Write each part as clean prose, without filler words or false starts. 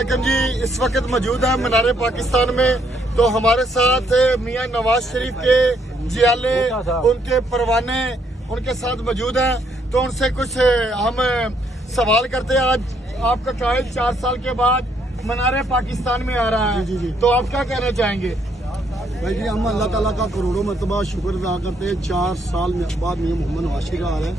Second जी इस वक्त मौजूद है मीनार पाकिस्तान में। तो हमारे साथ मियां नवाज शरीफ के जियाले, उनके परवाने उनके साथ मौजूद हैं। तो उनसे कुछ हम सवाल करते हैं। आज आपका कायद 4 साल के बाद मीनार पाकिस्तान में आ रहा है, जी। तो आप क्या कहना चाहेंगे? भाई जी, हम अल्लाह ताला का करोड़ों मरतबा शुक्र अदा करते हैं। 4 साल में बाद मियां मोहम्मद नवाज शरीफ आ रहा है।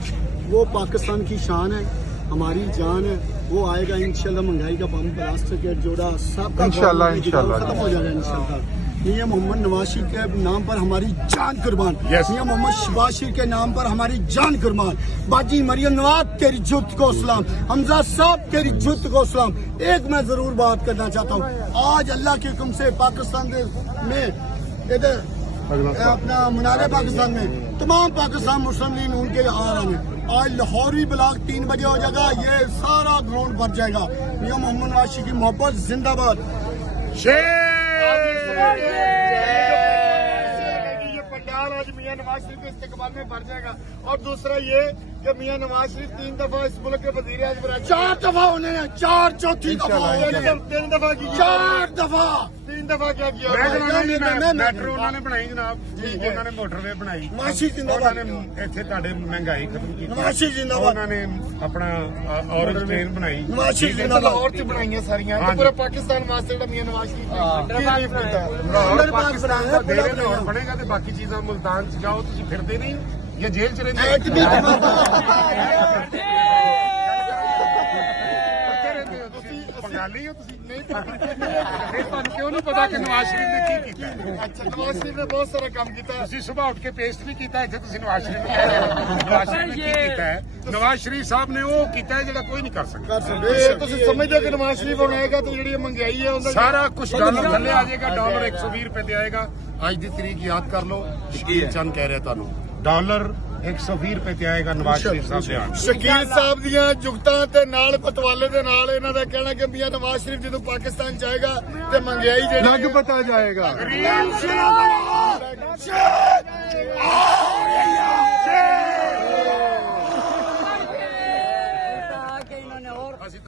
वो पाकिस्तान की शान है, हमारी जान है। वो आएगा इंशाल्लाह। महंगाई का बम, प्लास्टिक का जोड़ा, सबका इंशाल्लाह खत्म हो जाएगा इंशाल्लाह। मियां मोहम्मद नवाज शरीफ के नाम पर हमारी जान कुर्बान। मियां मोहम्मद शहबाज शरीफ के नाम पर हमारी जान कुर्बान। बाजी मरियम नवाज तेरी जुत को सलाम, हमजा साहब तेरी जुत को सलाम। एक मैं जरूर बात करना चाहता हूँ। आज अल्लाह के हुक्म से पाकिस्तान में इधर अपना मीनार पाकिस्तान में तमाम पाकिस्तान मुस्लिम लीग उनके आ रहे हैं। आज लाहौरी ब्लॉक 3 बजे हो जाएगा, ये सारा ग्राउंड भर जाएगा। मियां मोहम्मद नवाज शरीफ की मोहब्बत जिंदाबाद। ये पंडाल आज मियां नवाज शरीफ के इस्तेकबाल में भर जाएगा। और दूसरा ये कि मियां नवाज शरीफ 3 दफा इस मुल्क के वजीर आज़म रहे। 4 दफा होने हैं, 4 चौथी दफा 3 दफा की, 4 दफा 3 दफा क्या किया? ਮੈਟਰੋ ਉਹਨਾਂ ਨੇ ਬਣਾਈ ਜਨਾਬ, ਉਹਨਾਂ ਨੇ ਮੋਟਰਵੇ ਬਣਾਈ, ਨਵਾਜ਼ ਸ਼ਰੀਫ ਜਿੰਦਾਬਾਦ। ਉਹਨਾਂ ਨੇ ਇੱਥੇ ਤੁਹਾਡੇ ਮਹਿੰਗਾਈ ਖਤਮ ਕੀਤੀ, ਨਵਾਜ਼ ਸ਼ਰੀਫ ਜਿੰਦਾਬਾਦ। ਉਹਨਾਂ ਨੇ ਆਪਣਾ ਔਰੰਜ ਟ੍ਰੇਨ ਬਣਾਈ, ਨਵਾਜ਼ ਸ਼ਰੀਫ तो जिंदाबाद। लाहौर से बनाई सारियां, तो पूरे पाकिस्तान वास्ते ਜਿਹੜਾ ਮਿਆਂ ਨਵਾਜ਼ ਸ਼ਰੀਫ ਲਾਹੌਰ ਪਾਕਿਸਤਾਨ ਦਾ ਦੇਰੇ ਲਾਹੌਰ ਬਣੇਗਾ ਤੇ ਬਾਕੀ ਚੀਜ਼ਾਂ ਮੁਲਤਾਨ ਚ ਜਾਓ, ਤੁਸੀਂ ਫਿਰਦੇ ਨਹੀਂ ਜਾਂ ਜੇਲ੍ਹ ਚ ਰਹਿੰਦੇ ਬੰਗਾਲੀ ਹੋ ਤੁਸੀਂ? ਨਹੀਂ, ਤੁਹਾਨੂੰ ਕਿਉਂ ਨਹੀਂ ਪਤਾ ਕਿ ਨਵਾਜ਼ ਸ਼ਰੀਫ ਨੇ ਕੀ ਕੀਤਾ? अच्छा नवाज शरीफ ने बहुत सारा काम किया है। ਤੁਸੀਂ ਸੁਬਾਹ ਉੱਠ ਕੇ ਪੇਸਟ ਨਹੀਂ ਕੀਤਾ, ਇੱਥੇ ਤੁਸੀਂ ਨਵਾਜ਼ ਸ਼ਰੀਫ ਨੂੰ ਕਹਿ ਰਹੇ ਹੋ। ਨਵਾਜ਼ ਸ਼ਰੀਫ ਨੇ ਕੀ ਕੀਤਾ ਹੈ? ਨਵਾਜ਼ ਸ਼ਰੀਫ ਸਾਹਿਬ ਨੇ ਉਹ ਕੀਤਾ ਹੈ ਜਿਹੜਾ ਕੋਈ ਨਹੀਂ ਕਰ ਸਕਦਾ। ਇਹ ਤੁਸੀਂ ਸਮਝਦੇ ਹੋ ਕਿ ਨਵਾਜ਼ ਸ਼ਰੀਫ ਹੁਣ ਆਏਗਾ ਤਾਂ ਜਿਹੜੀ ਮਹਿੰਗਾਈ ਹੈ ਉਹਦਾ ਸਾਰਾ ਕੁਝ ਡਾਲਰ ਥੱਲੇ ਆ ਜਾਏਗਾ। ਡਾਲਰ 120 ਰੁਪਏ ਤੇ ਆਏਗਾ। ਅੱਜ ਦੀ ਤਰੀਕ ਯਾਦ ਕਰ ਲਓ, ਸ਼ਕੀਲ ਚੰਦ ਕਹਿ ਰਿਹਾ ਤੁਹਾਨੂੰ, ਡਾਲਰ 120 ਰੁਪਏ ਤੇ ਆਏਗਾ ਨਵਾਜ਼ ਸ਼ਰੀਫ ਸਾਹਿਬ ਦੇ ਆਉਣ। ਸ਼ਕੀਲ ਸਾਹਿਬ ਦੀਆਂ ਜੁਗਤਾਂ ਤੇ ਨਾਲ ਪਤਵਾਲੇ ਦੇ ਨਾਲ ਇਹਨਾਂ ਦਾ ਕਹਿਣਾ ਕਿ ਮਿਆਂ ਨਵਾਜ਼ ਸ਼ਰੀਫ ਜਦੋਂ ਪਾਕਿਸਤਾਨ ਜਾਏਗਾ ਤੇ ਮਹਿੰਗਾਈ ਜਿਹੜੀ ਪਤਾ ਜਾਏਗਾ।